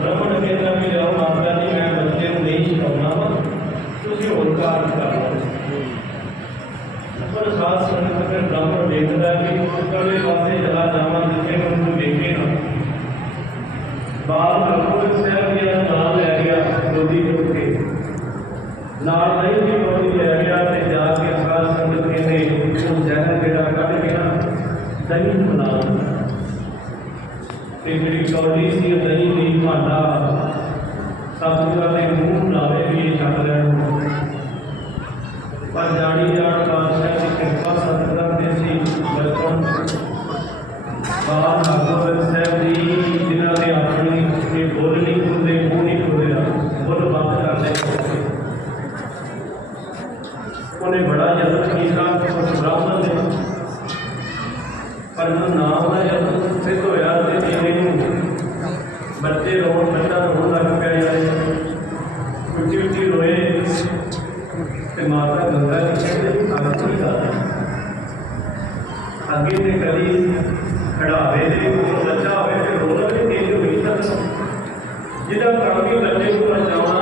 ਬ੍ਰਹਮਣ ਕਹਿੰਦਾ ਵੀ ਜਾਓ ਮਾਤਾ ਜੀ ਮੈਂ ਬੱਚੇ ਨੂੰ ਨਹੀਂ ਸਿਖਾਉਣਾ ਵਾ ਤੁਸੀਂ ਹੋਰ ਕਾਰਨ ਕਰ ਲਓ ਪਰ ਸਾਧ ਸੰਗਤ ਦੇ ਬ੍ਰਹਮਣ ਦੇਖਦਾ ਕਿ ਉਸਲੇ ਪਾਸੇ ਚਲਾ ਜਾਵਾਂ ਜਿੱਥੇ ਉਹਨੂੰ ਦੇਖੇ ਨਾ ਬਾਹਰ ਹਰਗੋਬਿੰਦ ਸਾਹਿਬ ਜੀ ਦਾ ਨਾਮ ਲੈ ਗਿਆ ਲੋਦੀ ਟੁੱਟ ਕੇ ਨਾਲ ਨਹੀਂ ਜੀ ਕੋਈ ਲੈ ਗਿਆ ਤੇ ਜਾ ਕੇ ਸਾਧ ਸੰਗਤ ਕਹਿੰਦੇ ਉਹ ਜ਼ਹਿਰ ਜਿਹੜਾ ਕੱਢ ਕੇ ਨਾ ਦਹੀਂ ਬਣਾ ਤੇ ਜਿਹੜੀ ਕੌਲੀ ਸੀ ਅੰਦਰ ਹੀ ਭਾਂਡਾ ਸਭ ਅੱਗੇ ਤੇ ਕਦੀ ਖੜਾਵੇ ਦੇ ਕੋਲ ਬੱਚਾ ਹੋਵੇ ਤੇ ਰੋਣਾ ਵੀ ਤੇਜ ਹੋਈ ਤਾਂ ਜਿਹਦਾ ਕੰਮ ਹੀ ਬੱਚੇ ਨੂੰ ਬਚਾਉਣਾ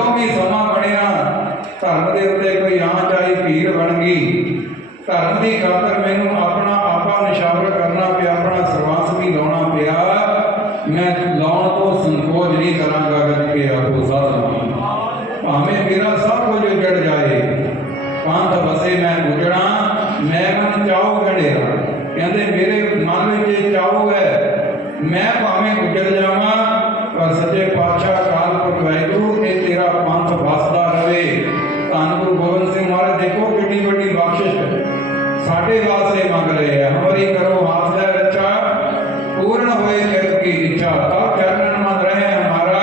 ਜਦੋਂ ਵੀ ਸਮਾਂ ਬਣਿਆ, ਧਰਮ ਦੇ ਉੱਤੇ ਕੋਈ ਆਂਚ ਆਈ ਭੀੜ ਬਣ ਗਈ। ਧਰਮ ਦੀ ਖਾਤਰ ਮੈਨੂੰ ਆਪਣਾ ਆਪਾ ਨਿਸ਼ਾਵਰ ਕਰਨਾ ਪਿਆ, ਆਪਣਾ ਸਰਵਾਸ ਵੀ ਲਾਉਣਾ ਪਿਆ। ਮੈਂ ਲਾਉਣ ਤੋਂ ਸੰਕੋਚ ਨਹੀਂ ਕਰਾਂਗਾ ਕਰਕੇ ਆਪੋ ਸਾਧਨ ਭਾਵੇਂ ਮੇਰਾ ਸਭ ਕੁਝ ਉਜੜ ਜਾਏ, ਪੰਥ ਵਸੇ ਮੈਂ ਉਜੜਾਂ ਮੈਂ ਮਨ ਚਾਹੋ ਗੜਿਆ ਕਹਿੰਦੇ, ਮੇਰੇ ਮਨ ਵਿੱਚ ਚਾਹੋ ਹੈ, ਮੈਂ ਭਾਵੇਂ ਉਜੜ ਜਾਵਾਂ, ਪਰ ਸੱਚੇ ਪਾਤਸ਼ਾਹ ਕਾਲ ਕਾਲਪੁਰ ਵੈਗੁਰੂ ਸਾਡੇ ਵਾਸਤੇ ਮੰਗ ਰਹੇ ਆ। ਹਮਾਰੀ ਕਰੋ ਹਾਥ ਦਾ ਪੂਰਨ ਹੋਏ ਜਗ ਕੀ ਇੱਛਾ। ਤਾ ਚਰਨ ਮੰਨ ਰਹੇ ਹਮਾਰਾ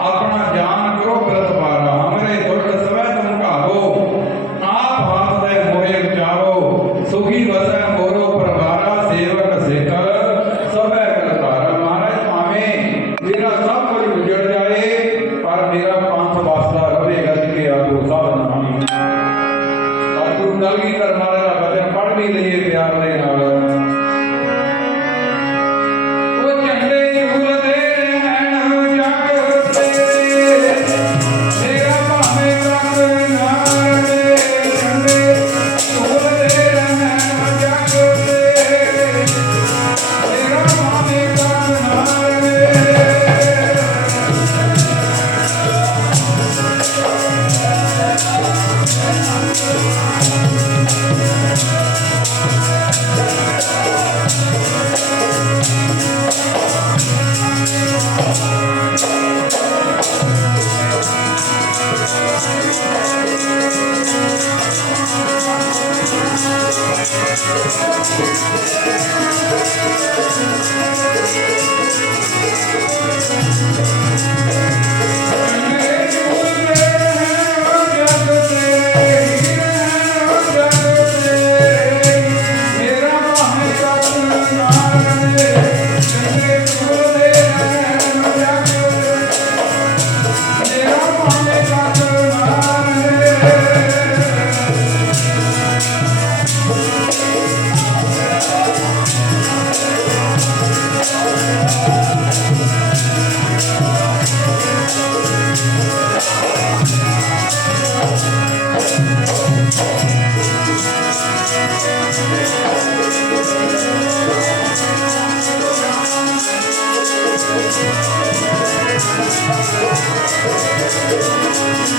ਆਪਣਾ ਜਾਨ ਕਰੋ ਬਿਰਤ ਪਾਰਾ ਹਮਰੇ ਦੁੱਖ ਸਵੈ ਤੁਮ ਕਾਹੋ ਆਪ ਹਾਥ ਦੇ ਹੋਏ ਵਿਚਾਰੋ ਸੁਖੀ ਵਸੈ ਮੋਰੋ ਪਰਵਾਰਾ, ਸੇਵਕ ਸੇਖ, ਸਭੈ ਕਰਤਾਰਾ। ਮਹਾਰਾਜ, ਭਾਵੇਂ ਮੇਰਾ ਸਭ ਕੁਝ ਉਜੜ ਜਾਏ, ਪਰ ਮੇਰਾ ਪੰਥ ਵਸਦਾ ਰਹੇਗਾ ਜਿੱਤੇ ਆਪੋ ਸਾਧਨ। ਨਾਮ ਸਤਿਗੁਰੂ ਨਲਗੀ ਕਰ ਮਹਾਰਾਜ ਬਚਨ ਪੜ੍ਹ ਵੀ ਲਈਏ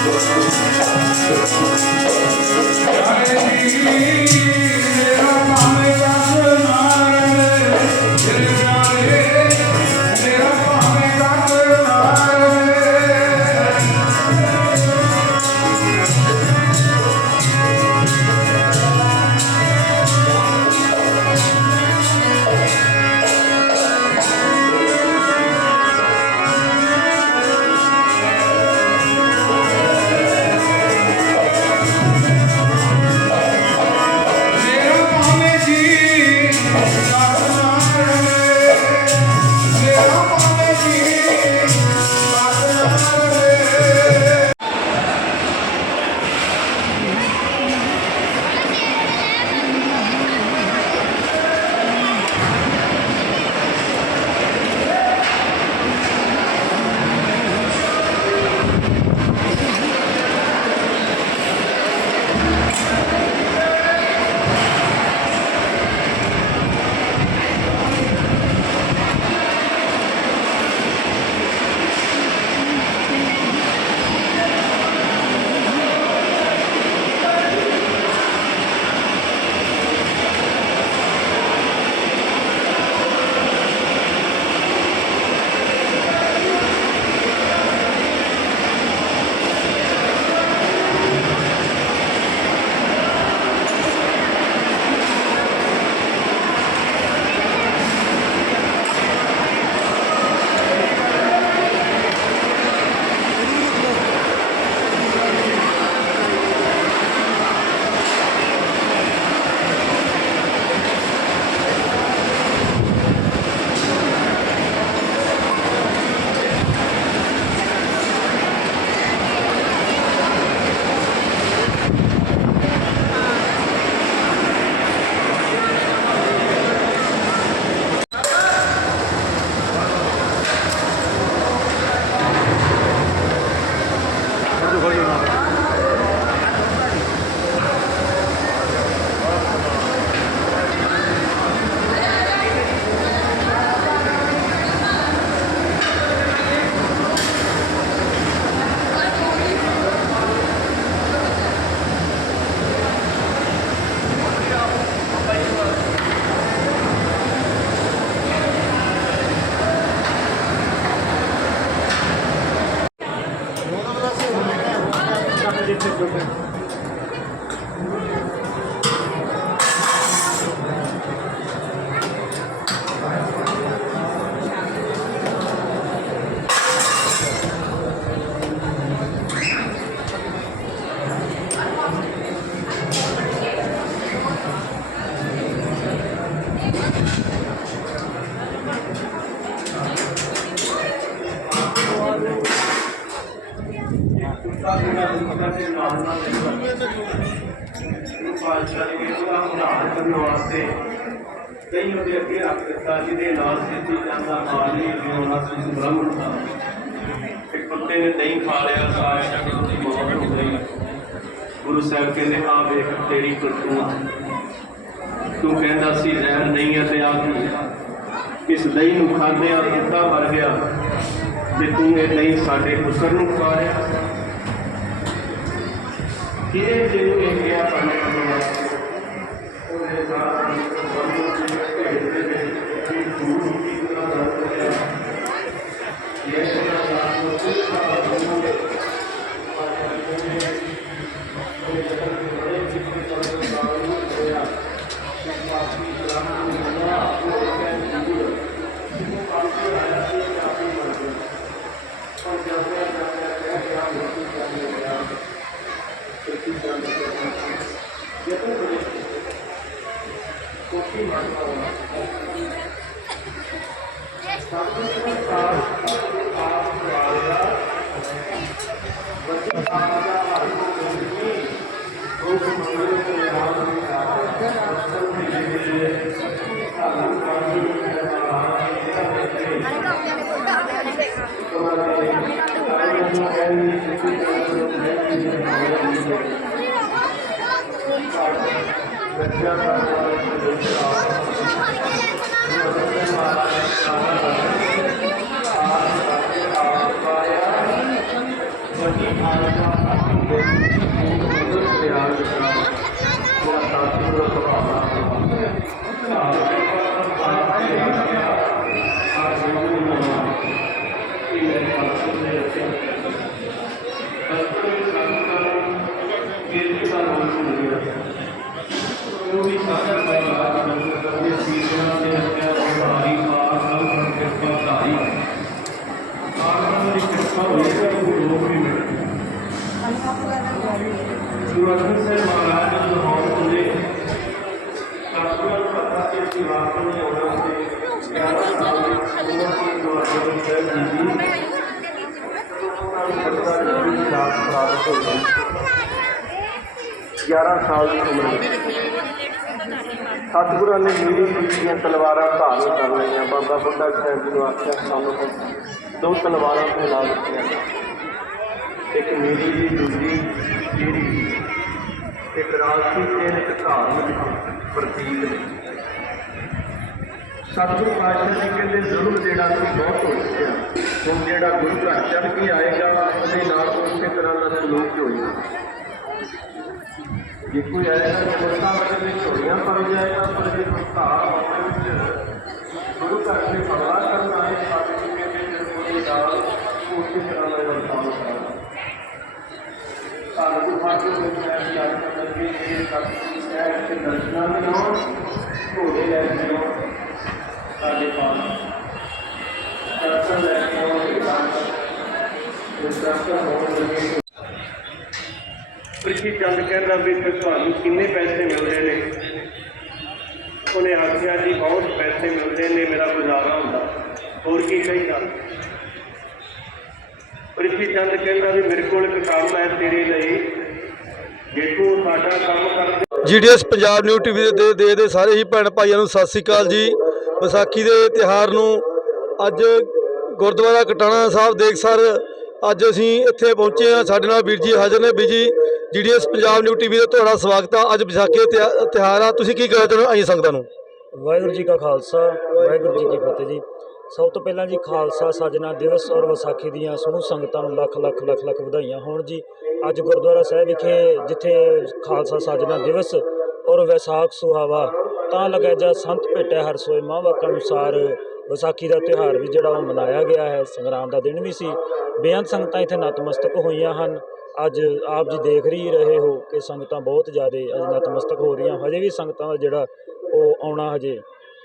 I need ਕਈ ਉਹਦੇ ਅੱਗੇ ਰੱਖ ਦਿੱਤਾ ਜਿਹਦੇ ਨਾਲ ਸਿੱਧੀ ਜਾਂਦਾ ਮਾਲੀ ਜਿਉਣਾ ਸੀ ਬ੍ਰਾਹਮਣ ਦਾ ਇੱਕ ਕੁੱਤੇ ਨੇ ਦਹੀਂ ਖਾ ਲਿਆ ਸਾਰਾ ਜਗ ਉਹਦੀ ਮੌਤ ਹੋ ਗਈ ਗੁਰੂ ਸਾਹਿਬ ਕਹਿੰਦੇ ਆ ਵੇਖ, ਤੇਰੀ ਕਰਤੂਤ ਤੂੰ। ਕਹਿੰਦਾ ਸੀ ਜ਼ਹਿਰ ਨਹੀਂ ਹੈ ਤੇ ਆ ਕੀ ਇਸ ਦਹੀਂ ਨੂੰ ਖਾਂਦੇ ਆ ਕੁੱਤਾ ਮਰ ਗਿਆ। ਤੇ ਤੂੰ ਇਹ ਦਹੀਂ ਸਾਡੇ ਪੁੱਤਰ ਨੂੰ ਖਾ ਰਿਹਾ ਕਿਹੜੇ ਜਿਹਨੂੰ ਇਹ ਗਿਆ ਪੜਨੇ ਨੂੰ ਉਹਦੇ ਸਾਥ ਬੰਦੂ ਦੀ ਭੇਡ ਦੇ ਵਿੱਚ ਵੀ ਦੂਰ ਦੀ ਤਰ੍ਹਾਂ ਦਰਦ ਹੋਇਆ ਇਹ ਸਦਾ ਸਾਥ ਨੂੰ ਸਿੱਖਾ ਬੰਦੂ ਗੁਰੂ ਅਰਜਨ ਸਾਹਿਬ ਮਹਾਰਾਜ ਜਦੋਂ ਲਾਹੌਰ ਪੁੱਜੇ ਸਤਿਗੁਰਾਂ ਨੇ ਮੀਰੀ ਦੀਆਂ ਤਲਵਾਰਾਂ ਧਾਰਨ ਕਰ ਲਈਆਂ। ਬਾਬਾ ਬੁੱਢਾ ਸਾਹਿਬ ਜੀ ਨੂੰ ਆਖਿਆ, ਸਾਨੂੰ ਦੋ ਤਲਵਾਰਾਂ ਤੋਂ ਲਾ ਦਿੱਤੀਆਂ ਇੱਕ ਮੀਰੀ ਦੀ ਦੂਜੀ ਜਿਹੜੀ ਇੱਕ ਰਾਜਸੀ ਤੇ ਇੱਕ ਧਾਰਮਿਕ ਪ੍ਰਤੀਕ ਨੇ। ਸਤਿਗੁਰੂ ਪਾਤਸ਼ਾਹ ਜੀ ਕਹਿੰਦੇ ਜ਼ੁਲਮ ਜਿਹੜਾ ਸੀ ਬਹੁਤ ਹੋ ਚੁੱਕਿਆ, ਹੁਣ ਜਿਹੜਾ ਗੁਰੂ ਘਰ ਚੜ ਕੇ ਆਏਗਾ, ਉਹਦੇ ਨਾਲ ਉਸੇ ਤਰ੍ਹਾਂ ਦਾ ਸਲੂਕ ਹੋਏਗਾ। ਜੇ ਕੋਈ ਆਏਗਾ ਤਾਂ ਮੱਥਾ ਵਰਗੇ ਵਿੱਚ ਝੋਲੀਆਂ ਪਰ ਜਾਏਗਾ ਪਰ ਜੇ ਕੋਈ ਘਰ ਆਪਣੇ ਵਿੱਚ ਗੁਰੂ ਘਰ ਦੇ ਫੜਵਾ ਕਰਨ ਆਏ ਸਾਡੇ ਜੀ ਕਹਿੰਦੇ ਜੇ ਕੋਈ ਨਾਲ ਉਸੇ ਤਰ੍ਹਾਂ ਦਾ ਵਰਤਾਓ ਕਰਨਾ ਸਾਨੂੰ ਗੁਰਬਾਣੀ ਦੇ ਵਿੱਚ ਹੈ ਕਿ ਅੱਜ ਤੱਕ ਵੀ ਇਹ ਸਤਿਗੁਰੂ ਸਾਹਿਬ ਦੇ ਦਰਸ਼ਨਾਂ ਵੀ ਹੋਣ ਘੋੜੇ ਲੈ ਕੇ ਆਉਣ ਸਾਡੇ ਪਾਸ। ਦਰਸ਼ਨ ਲੈ ਕੇ ਆਉਣ ਦੇ ਇਸ ਦਰਸ਼ਨ ਹੋਣ ਲੱਗੇ ਪ੍ਰਿਥੀ ਚੰਦ ਕਹਿੰਦਾ ਵੀ ਫਿਰ ਤੁਹਾਨੂੰ ਕਿੰਨੇ ਪੈਸੇ ਮਿਲਦੇ ਨੇ? ਉਹਨੇ ਆਖਿਆ, ਜੀ, ਬਹੁਤ ਪੈਸੇ ਮਿਲਦੇ ਨੇ, ਮੇਰਾ ਗੁਜ਼ਾਰਾ ਹੁੰਦਾ। ਹੋਰ ਕੀ ਕਹੀਦਾ ਪ੍ਰਿਥੀ ਚੰਦ ਕਹਿੰਦਾ ਵੀ ਮੇਰੇ ਕੋਲ ਇੱਕ ਕੰਮ ਹੈ ਤੇਰੇ ਲਈ। ਜੇ ਤੂੰ ਸਾਡਾ ਕੰਮ ਕਰਦੇ ਜੀਡੀਐਸ ਪੰਜਾਬ ਨਿਊ ਟੀਵੀ ਦੇ- ਦੇ ਦੇ ਸਾਰੇ ਹੀ ਭੈਣ ਭਾਈਆਂ ਨੂੰ ਸਤਿ ਸ੍ਰੀ ਅਕਾਲ ਜੀ। ਵਿਸਾਖੀ ਦੇ ਤਿਹਾਰ ਨੂੰ ਅੱਜ ਗੁਰਦੁਆਰਾ ਕਟਾਣਾ ਸਾਹਿਬ ਦੇਖ ਸਰ, ਅੱਜ ਅਸੀਂ ਇੱਥੇ ਪਹੁੰਚੇ ਹਾਂ। ਸਾਡੇ ਨਾਲ ਵੀਰ ਜੀ ਹਾਜ਼ਰ ਨੇ ਵੀਰ ਜੀ ਜੀਡੀਐਸ ਪੰਜਾਬ ਨਿਊ ਟੀਵੀ ਦਾ ਤੁਹਾਡਾ ਸਵਾਗਤ ਆ। ਅੱਜ ਵਿਸਾਖੀ ਦਾ ਤਿਹਾ- ਤਿਉਹਾਰ ਆ। ਤੁਸੀਂ ਕੀ ਕਹਿਣਾ ਚਾਹੁੰਦੇ ਹੋ ਆਈ ਸੰਗਤਾਂ ਨੂੰ? ਵਾਹਿਗੁਰੂ ਜੀ ਕਾ ਖਾਲਸਾ, ਵਾਹਿਗੁਰੂ ਜੀ ਕੀ ਫਤਿਹ ਜੀ। ਸਭ ਤੋਂ ਪਹਿਲਾਂ ਜੀ ਖਾਲਸਾ ਸਾਜਨਾ ਦਿਵਸ ਔਰ ਵਿਸਾਖੀ ਦੀਆਂ ਸਮੂਹ ਸੰਗਤਾਂ ਨੂੰ ਲੱਖ ਲੱਖ ਲੱਖ ਲੱਖ ਵਧਾਈਆਂ ਹੋਣ ਜੀ। ਅੱਜ ਗੁਰਦੁਆਰਾ ਸਾਹਿਬ ਵਿਖੇ, ਜਿੱਥੇ ਖਾਲਸਾ ਸਾਜਨਾ ਦਿਵਸ ਔਰ ਵਿਸਾਖ ਸੁਹਾਵਾ, ਤਾਂ ਲਗੈ ਜਾ ਸੰਤ ਭੇਟਿਆ ਹਰ ਸੋਏ ਮਾਵਾਕ ਅਨੁਸਾਰ ਵਿਸਾਖੀ ਦਾ ਤਿਉਹਾਰ ਵੀ ਜਿਹੜਾ ਉਹ ਮਨਾਇਆ ਗਿਆ ਹੈ। ਸੰਗਰਾਮ ਦਾ ਦਿਨ ਵੀ ਸੀ। ਬੇਅੰਤ ਸੰਗਤਾਂ ਇੱਥੇ ਨਤਮਸਤਕ ਹੋਈਆਂ ਹਨ। ਅੱਜ ਆਪ ਜੀ ਦੇਖ ਰਹੀ ਰਹੇ ਹੋ ਕਿ ਸੰਗਤਾਂ ਬਹੁਤ ਜ਼ਿਆਦਾ ਅੱਜ ਨਤਮਸਤਕ ਹੋ ਰਹੀਆਂ। ਹਜੇ ਵੀ ਸੰਗਤਾਂ ਦਾ ਜਿਹੜਾ ਉਹ ਆਉਣਾ ਹਜੇ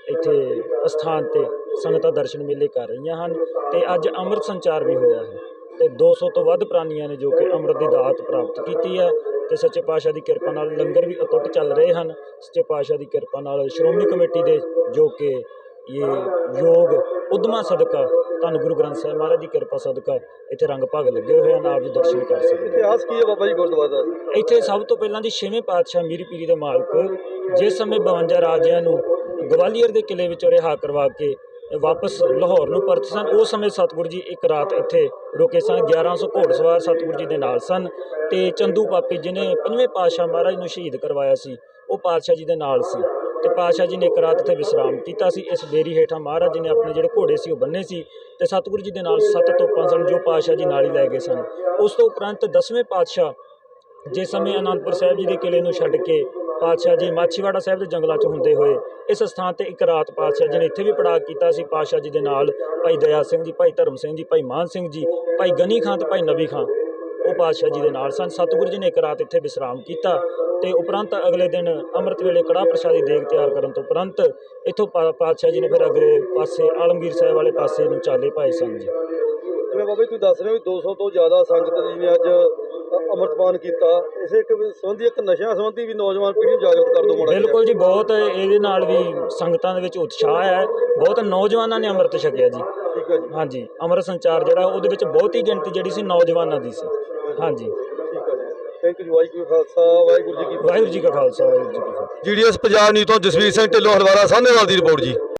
ਇੱਥੇ ਅਸਥਾਨ ਤੇ ਸੰਗਤਾਂ ਦਰਸ਼ਨ ਮੇਲੇ ਕਰ ਰਹੀਆਂ ਹਨ ਤੇ ਅੱਜ ਅੰਮ੍ਰਿਤ ਸੰਚਾਰ ਵੀ ਹੋਇਆ ਹੈ ਤੇ 200 ਤੋਂ ਵੱਧ ਪ੍ਰਾਣੀਆਂ ਨੇ ਜੋ ਕਿ ਅੰਮ੍ਰਿਤ ਦੀ ਦਾਤ ਪ੍ਰਾਪਤ ਕੀਤੀ ਹੈ ਤੇ ਸੱਚੇ ਪਾਤਸ਼ਾਹ ਦੀ ਕਿਰਪਾ ਨਾਲ ਲੰਗਰ ਵੀ ਅਟੁੱਟ ਚੱਲ ਰਹੇ ਹਨ। ਸੱਚੇ ਪਾਤਸ਼ਾਹ ਦੀ ਕਿਰਪਾ ਨਾਲ ਸ਼੍ਰੋਮਣੀ ਕਮੇਟੀ ਦੇ ਜੋ ਕਿ ਇਹ ਯੋਗ, ਉਦਮਾ ਸਦਕਾ ਤੁਹਾਨੂੰ ਗੁਰੂ ਗ੍ਰੰਥ ਸਾਹਿਬ ਮਹਾਰਾਜ ਦੀ ਕਿਰਪਾ ਸਦਕਾ। ਇੱਥੇ ਰੰਗ ਭਾਗ ਲੱਗੇ ਹੋਏ ਹਨ ਆਪ ਜੀ ਦਰਸ਼ਨ ਕਰ ਸਕਦੇ। ਇਤਿਹਾਸ ਕੀ ਹੈ ਬਾਬਾ ਜੀ ਗੁਰਦੁਆਰਾ ਦਾ ਇੱਥੇ ਸਭ ਤੋਂ ਪਹਿਲਾਂ ਦੀ ਛੇਵੇਂ ਪਾਤਸ਼ਾਹ ਮੀਰੀ ਪੀਰੀ ਦੇ ਮਾਲਕ ਜਿਸ ਸਮੇਂ 52 ਰਾਜਿਆਂ ਨੂੰ ਗਵਾਲੀਅਰ ਦੇ ਕਿਲੇ ਵਿੱਚੋਂ ਰਿਹਾ ਕਰਵਾ ਕੇ ਵਾਪਸ ਲਾਹੌਰ ਨੂੰ ਪਰਤ ਸਨ ਉਸ ਸਮੇਂ ਸਤਿਗੁਰੂ ਜੀ ਇੱਕ ਰਾਤ ਇੱਥੇ ਰੁਕੇ ਸਨ 1100 ਘੋੜਸਵਾਰ ਸਤਿਗੁਰੂ ਜੀ ਦੇ ਨਾਲ ਸਨ ਤੇ ਚੰਦੂ ਪਾਪੀ ਜਿਹਨੇ ਪੰਜਵੇਂ ਪਾਤਸ਼ਾਹ ਮਹਾਰਾਜ ਨੂੰ ਸ਼ਹੀਦ ਕਰਵਾਇਆ ਸੀ ਉਹ ਪਾਤਸ਼ਾਹ ਜੀ ਦੇ ਨਾਲ ਸੀ। ਤੇ ਪਾਤਸ਼ਾਹ ਜੀ ਨੇ ਇੱਕ ਰਾਤ ਇੱਥੇ ਵਿਸਰਾਮ ਕੀਤਾ ਸੀ। ਇਸ ਬੇਰੀ ਹੇਠਾਂ ਮਹਾਰਾਜ ਜੀ ਨੇ ਆਪਣੇ ਜਿਹੜੇ ਘੋੜੇ ਸੀ, ਉਹ ਬੰਨੇ ਸੀ ਤੇ ਸਤਿਗੁਰੂ ਜੀ ਦੇ ਨਾਲ ਸੱਤ ਤੋਪਾਂ ਸਨ ਜੋ ਪਾਤਸ਼ਾਹ ਜੀ ਨਾਲ ਹੀ ਲੈ ਗਏ ਸਨ। ਉਸ ਤੋਂ ਉਪਰੰਤ ਦਸਵੇਂ ਪਾਤਸ਼ਾਹ ਜਿਸ ਸਮੇਂ ਅਨੰਦਪੁਰ ਸਾਹਿਬ ਜੀ ਦੇ ਕਿਲੇ ਨੂੰ ਛੱਡ ਕੇ ਪਾਤਸ਼ਾਹ ਜੀ ਮਾਛੀਵਾੜਾ ਸਾਹਿਬ ਦੇ ਜੰਗਲਾਂ 'ਚ ਹੁੰਦੇ ਹੋਏ, ਇਸ ਸਥਾਨ ਤੇ ਇੱਕ ਰਾਤ ਪਾਤਸ਼ਾਹ ਜੀ ਨੇ ਇੱਥੇ ਵੀ ਪੜਾਅ ਕੀਤਾ ਸੀ। ਪਾਤਸ਼ਾਹ ਜੀ ਦੇ ਨਾਲ ਭਾਈ ਦਇਆ ਸਿੰਘ ਜੀ, ਭਾਈ ਧਰਮ ਸਿੰਘ ਜੀ, ਭਾਈ ਮਾਨ ਸਿੰਘ ਜੀ, ਭਾਈ ਗਨੀ ਖਾਂ ਤੇ ਭਾਈ ਨਬੀ ਖਾਂ। ਉਹ ਪਾਤਸ਼ਾਹ ਜੀ ਦੇ ਨਾਲ ਸਨ। ਸਤਿਗੁਰੂ ਜੀ ਨੇ ਇੱਕ ਰਾਤ ਇੱਥੇ ਵਿਸਰਾਮ ਕੀਤਾ ਤੇ ਉਪਰੰਤ ਅਗਲੇ ਦਿਨ ਅੰਮ੍ਰਿਤ ਵੇਲੇ ਕੜਾਹ ਪ੍ਰਸ਼ਾਦੀ ਦੇਗ ਤਿਆਰ ਕਰਨ ਤੋਂ ਉਪਰੰਤ ਇੱਥੋਂ ਪਾਤਸ਼ਾਹ ਜੀ ਨੇ ਫਿਰ ਅਗਲੇ ਪਾਸੇ ਆਲਮਗੀਰ ਸਾਹਿਬ ਵਾਲੇ ਪਾਸੇ ਨੂੰ ਚਾਲੇ ਪਾਏ ਸਨ ਜੀ। ਜਿਵੇਂ ਬਾਬਾ ਜੀ ਤੁਸੀਂ ਦੱਸ ਰਹੇ ਹੋ ਵੀ 200 ਤੋਂ ਜ਼ਿਆਦਾ ਸੰਗਤ ਜੀ ਨੇ ਅੱਜ ਅੰਮ੍ਰਿਤਪਾਨ ਕੀਤਾ। ਇਸੇ ਇੱਕ ਸੰਬੰਧੀ ਇੱਕ ਨਸ਼ਿਆਂ ਸੰਬੰਧੀ ਵੀ ਨੌਜਵਾਨ ਪੀੜ੍ਹੀ ਨੂੰ ਜਾਗਰੂਕ ਕਰ ਦਿਓ ਮਾੜਾ। ਬਿਲਕੁਲ ਜੀ ਬਹੁਤ ਇਹਦੇ ਨਾਲ ਵੀ ਸੰਗਤਾਂ ਦੇ ਵਿੱਚ ਉਤਸ਼ਾਹ ਹੈ। ਬਹੁਤ ਨੌਜਵਾਨਾਂ ਨੇ ਅੰਮ੍ਰਿਤ ਛਕਿਆ ਜੀ। ਠੀਕ ਹੈ ਜੀ। ਹਾਂਜੀ ਅੰਮ੍ਰਿਤ ਸੰਚਾਰ ਜਿਹੜਾ ਉਹਦੇ ਵਿੱਚ ਬਹੁਤੀ ਗਿਣਤੀ ਜਿਹੜੀ ਸੀ ਨੌਜਵਾਨਾਂ ਦੀ ਸੀ। ਹਾਂਜੀ। ਠੀਕ ਹੈ ਜੀ ਥੈਂਕ ਯੂ ਵਾਹਿਗੁਰੂ ਖਾਲਸਾ ਵਾਹਿਗੁਰੂ ਜੀ ਕੀ ਫਤਿਹ ਵਾਹਿਗੁਰੂ ਜੀ ਕਾ ਖਾਲਸਾ ਵਾਹਿਗੁਰੂ ਜੀ ਕੀ ਫਤਿਹ। ਜੀਡੀਐਸ ਪੰਜਾਬ ਨਿਊਜ਼ ਤੋਂ ਜਸਵੀਰ ਸਿੰਘ ਢਿੱਲੋਂ ਹਲਵਾਰਾ ਸਾਹਨੇਵਾਲ ਦੀ ਰਿਪੋਰਟ ਜੀ।